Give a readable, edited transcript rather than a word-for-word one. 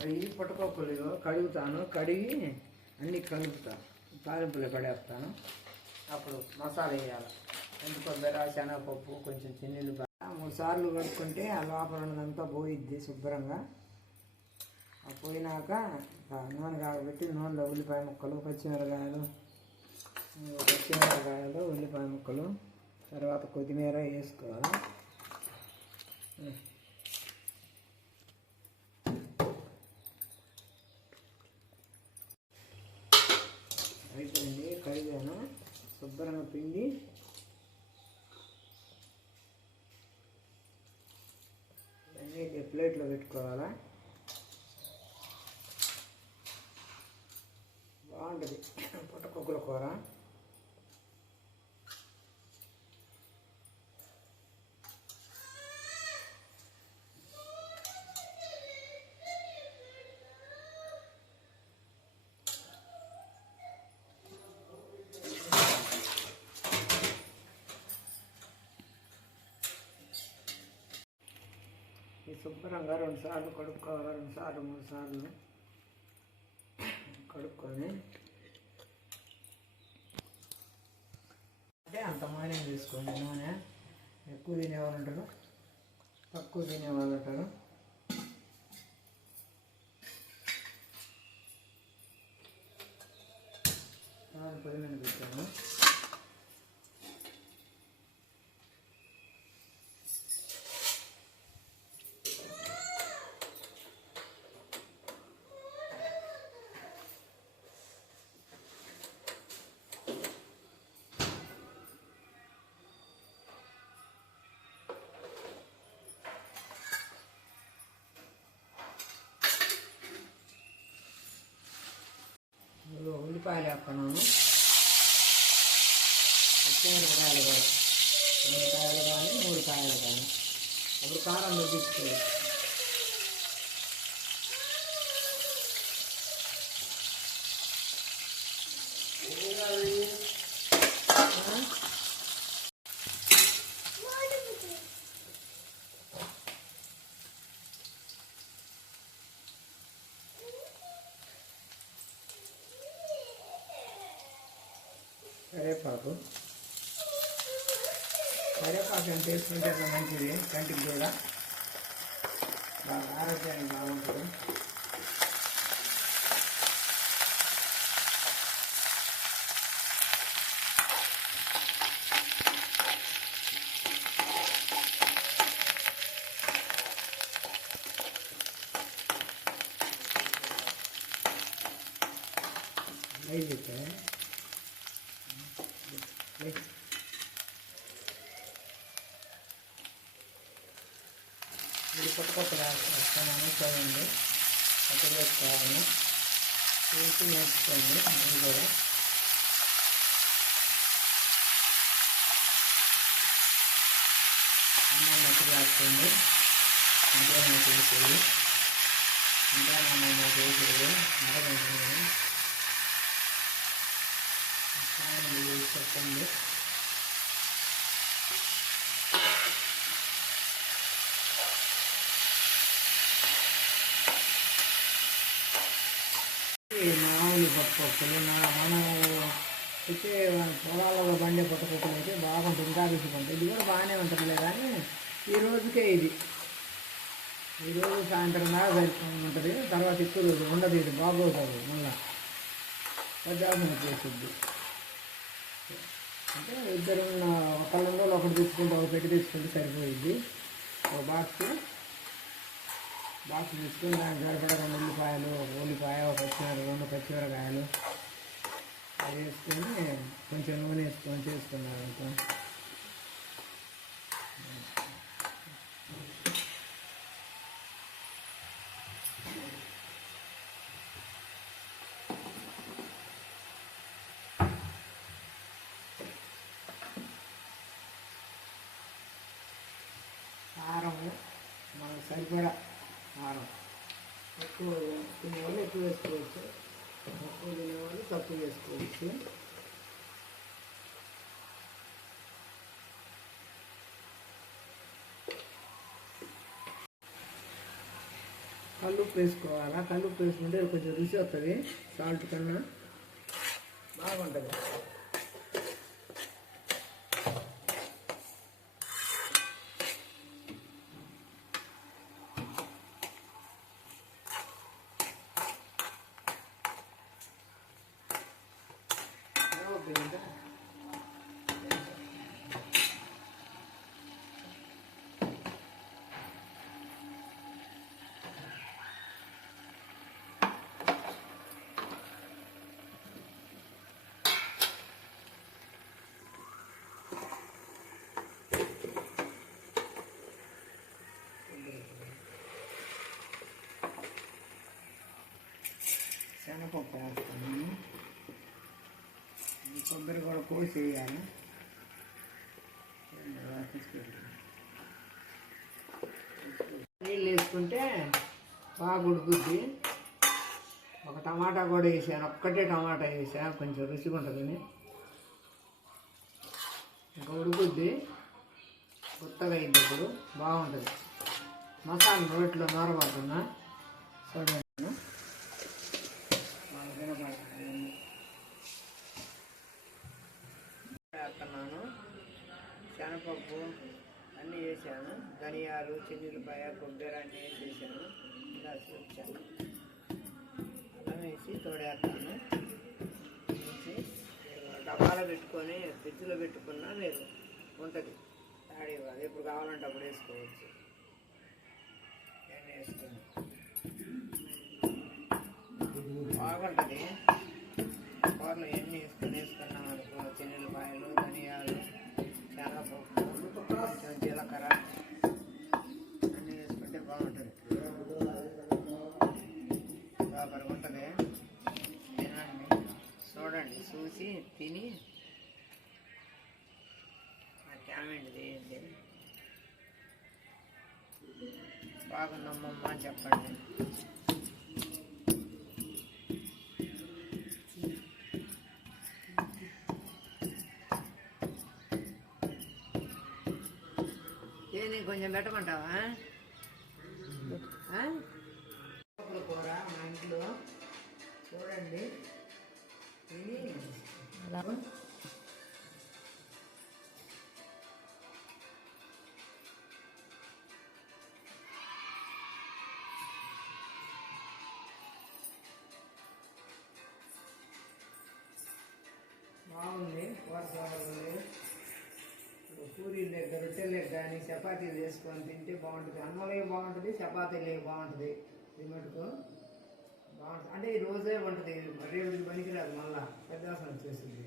అవి పుట్టపప్పులు కడుగుతాను, కడిగి అన్నీ కలుపుతాను, తాలింపులో పడేస్తాను. అప్పుడు మసాలా వేయాలి. ఎండు కొబ్బరి, శనగపప్పు, కొంచెం చిన్నీళ్ళు 3 సార్లు కడుక్కుంటే ఆ లోపల ఉన్నదంతా పోయిద్ది శుభ్రంగా. పోయినాక నూనె కాగబెట్టి నూనెలో ఉల్లిపాయ ముక్కలు, పచ్చిమిరకాయలు, ఉల్లిపాయ ముక్కలు, తర్వాత కొత్తిమీర వేసుకోవాలి. అయిపోయింది, కడిగాను, శుభ్రంగా పిండి అన్నీ ప్లేట్లో పెట్టుకోవాలా. బాగుంటుంది పుట్టకొక్కుల కూర. ఈ శుభ్రంగా 2 సార్లు కడుక్కోవాలి, 2 సార్లు 3 సార్లు కడుక్కొని అంటే అంత మానే తీసుకోండి. నూనె ఎక్కువ తినేవాళ్ళు ఉంటారు, తక్కువ తినేవాళ్ళు ఉంటారు. పొయ్యి మీద పెట్టాను. ఉల్లిపాయలు వేస్తున్నాను, పచ్చిమిరపకాయలు కూడా 2 కాయలు కానీ 3 కాయలు కానీ, అప్పుడు కారం తగ్గించుకోవాలి. కరివేపాకు ఎంత వేసుకుంటే అట్లా మంచిది, కంటికి కూడా బాగా ఆరోగ్యానికి బాగుంటుంది. అయితే ఇది పుట్టపప్పులు వేస్తున్నాను, చూడండి. పక్కన వేసుకోవాలి, వేసి నేర్చుకోండి. ఇది కూడా అన్నం మట్టి వేసుకోండి, ఇంట్లో నాకు వేసేది, ఇంకా నన్ను వేసేది చెప్పండి. మామూలు పుట్టపప్పులు మనం అయితే పొలాలలో బండే పుట్టపప్పులు అయితే బాగుంటుంది, ఇంకా రుచిగా ఇది కూడా బాగానే ఉంటుందిలే. కానీ ఈ రోజుకే ఇది, ఈరోజు సాయంత్రం దాకా ఉంటుంది, తర్వాత ఎక్కువ రోజు ఉండదు, ఇది బాగోతుంది. మళ్ళీ పద్దాకున చేస్తుంది. అంటే ఇద్దరు ఒకళ్ళ ఒకటి తీసుకుంటే ఒక పెట్టి తీసుకుంటే సరిపోయిద్ది. ఒక బాక్స్ తీసుకుని దానికి సరిపడా 2 ఉల్లిపాయలు, ఒక పచ్చిమిరకాయలు, 2 పచ్చిమిరకాయలు అది వేసుకొని కొంచెం నూనె వేసుకొని చేసుకున్నాను అనుకో. కారం మనకు సరిపడా కారం, ఎక్కువ తినేవాళ్ళు ఎక్కువ వేసుకోవచ్చు, తక్కువ తినేవాళ్ళు తక్కువ వేసుకోవచ్చు. కల్లుప్పు వేసుకోవాలా. కల్లుప్పు వేసుకుంటే కొంచెం రుచి వస్తుంది, సాల్ట్ కన్నా బాగుంటుంది. శనగపప్పు వేస్తాను. కొబ్బరి కూడా కోసి వేయాలి. నీళ్ళు వేసుకుంటే బాగా ఉడుకుద్ది. ఒక టమాటా కూడా వేసాను, ఒక్కటే టమాటా వేసా, కొంచెం రుచిగా ఉంటుందని. ఇంకా ఉడుకుద్ది, కొత్తగా అయింది. ఇప్పుడు బాగుంటుంది. మసాలా నోట్లో నూరబడుతున్నా చూడండి. వేస్తున్నాను. శనగపప్పు అన్నీ వేసాను, ధనియాలు, చిన్నులపాయ, కొబ్బరి అన్నీ వేసేసాను. ఇలా వచ్చాను, అల్లం వేసి తోడేస్తాను. వేసి డబ్బాలో పెట్టుకొని ఫ్రిడ్జ్లో పెట్టుకున్నా లేదు ఉంటుంది. తాడి అది ఎప్పుడు కావాలంటే అప్పుడు వేసుకోవచ్చు. ఎన్ని వేసుకుని బాగుంటుంది. కూరలు ఎన్ని వేసుకున్నాం అనుకో, చిన్నులపాయలు, ధనియాలు, శనగపప్పు, కొంచెం జీలకర్ర అన్నీ వేసుకుంటే బాగుంటుంది. సూపర్గా ఉంటుంది. తినండి, చూడండి, చూసి తిని కామెంట్ చేయండి. బాగుందమ్మమ్మ అని చెప్పండి. కొంచెం పెట్టమంటావా? కూర మా ఇంట్లో చూడండి, తిని బాగుంది. కూర బాగుంది. పూరీలు లెక్క, రొట్టెలు లెక్క కానీ చపాతీలు చేసుకొని తింటే బాగుంటుంది. అన్నంలో బాగుంటుంది, చపాతీలు బాగుంటుంది. ఇది మటుకు బాగుంటుంది. అంటే ఈ రోజే ఉంటుంది, రేపు పనికిరాదు, మళ్ళీ పెద్ద వచ్చేస్తుంది.